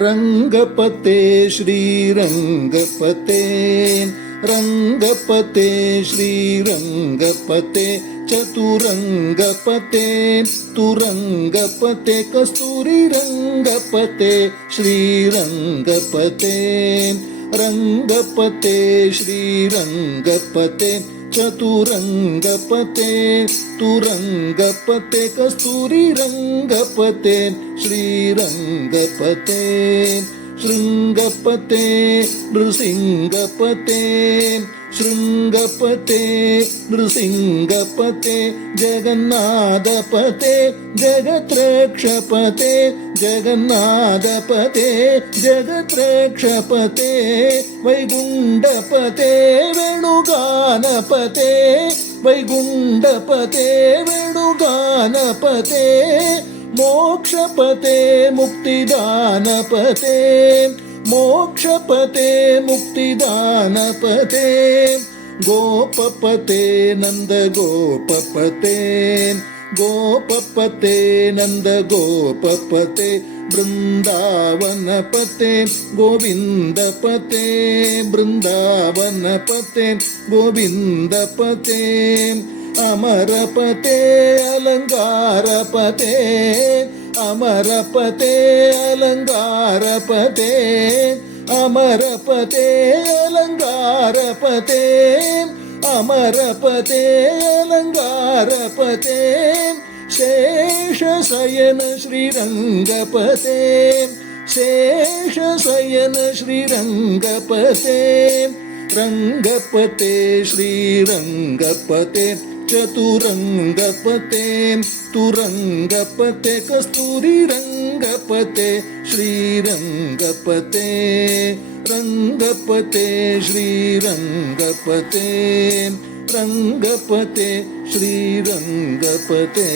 ರಂಗಪತೆ ಶ್ರೀರಂಗಪತೆ ರಂಗಪತೆ ಶ್ರೀರಂಗಪತೆ ಚತುರಂಗಪತೆ ತುರಂಗಪತೆ ಕಸ್ತೂರಿ ರಂಗಪತೆ ಶ್ರೀರಂಗಪತೆ ರಂಗಪತೆ ಶ್ರೀರಂಗಪತೆ ಚತುರಂಗಪತೆ ತುರಂಗಪತೆ ಕಸ್ತೂರಿ ರಂಗಪತೆ ಶ್ರೀರಂಗಪತೆ ಶೃಂಗಪತೆ ನೃಸಿಂಗಪತೆ ಶೃಂಗಪತೆ ನೃಸಿಂಗಪತೆ ಜಗನ್ನಾಥಪತೆ ಜಗತ್ರಕ್ಷಪತೆ ಜಗನ್ನಾಥಪತೆ ಜಗತ್ರಕ್ಷಪತೆ ವೈಗುಂಡಪತೆ ವೇಣುಗಾನಪತೆ ವೈಗುಂಡಪತೆ ವೇಣುಗಾನಪತೆ ಮೋಕ್ಷಪತೆ ಮುಕ್ತಿದಾನಪತೆ ಮೋಕ್ಷಪತೆ ಮುಕ್ತಿದಾನಪತೆ ಗೋಪಪತೆ ನಂದ ಗೋಪಪತೆ ಗೋಪಪತೆ ನಂದ ಗೋಪಪತೆ ಬೃಂದಾವನಪತೆ ಗೋವಿಂದಪತೆ ಬೃಂದಾವನಪತೆ ಗೋವಿಂದಪತೆ ಅಮರಪತೆ ಅಲಂಕಾರಪತೆ ಅಮರಪತೆ ಅಲಂಕಾರಪತೆ ಅಮರಪತೆ ಅಲಂಕಾರಪತೆ ಅಮರಪತೆ ಅಲಂಕಾರಪತೆ ಶೇಷಶಯನ ಶ್ರೀರಂಗಪತೆ ಶೇಷಶಯನ ಶ್ರೀರಂಗಪತೆ ರಂಗಪತೆ ಶ್ರೀರಂಗಪತೆ ಚತುರಂಗಪತೆ ತುರಂಗಪತೆ ಕಸ್ತೂರಿ ರಂಗಪತೆ ಶ್ರೀರಂಗಪತೆ ರಂಗಪತೆ ಶ್ರೀರಂಗಪತೆ ರಂಗಪತೆ ಶ್ರೀರಂಗಪತೆ